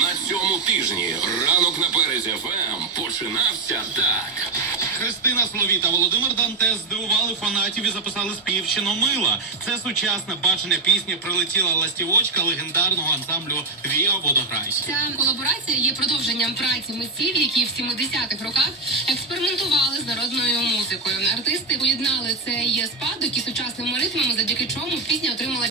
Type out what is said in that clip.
На цьому тижні ранок на березі ФМ починався так. Христина Слові та Володимир Дантес здивували фанатів і записали співчину мила. Це сучасне бачення пісні Прилетіла ластівочка легендарного ансамблю Віа Водограй. Ця колаборація є продовженням праці митців, які в 70-х роках експериментували з народною музикою. Артисти поєднали цей спадок із сучасними ритмами, завдяки чому пісня отримала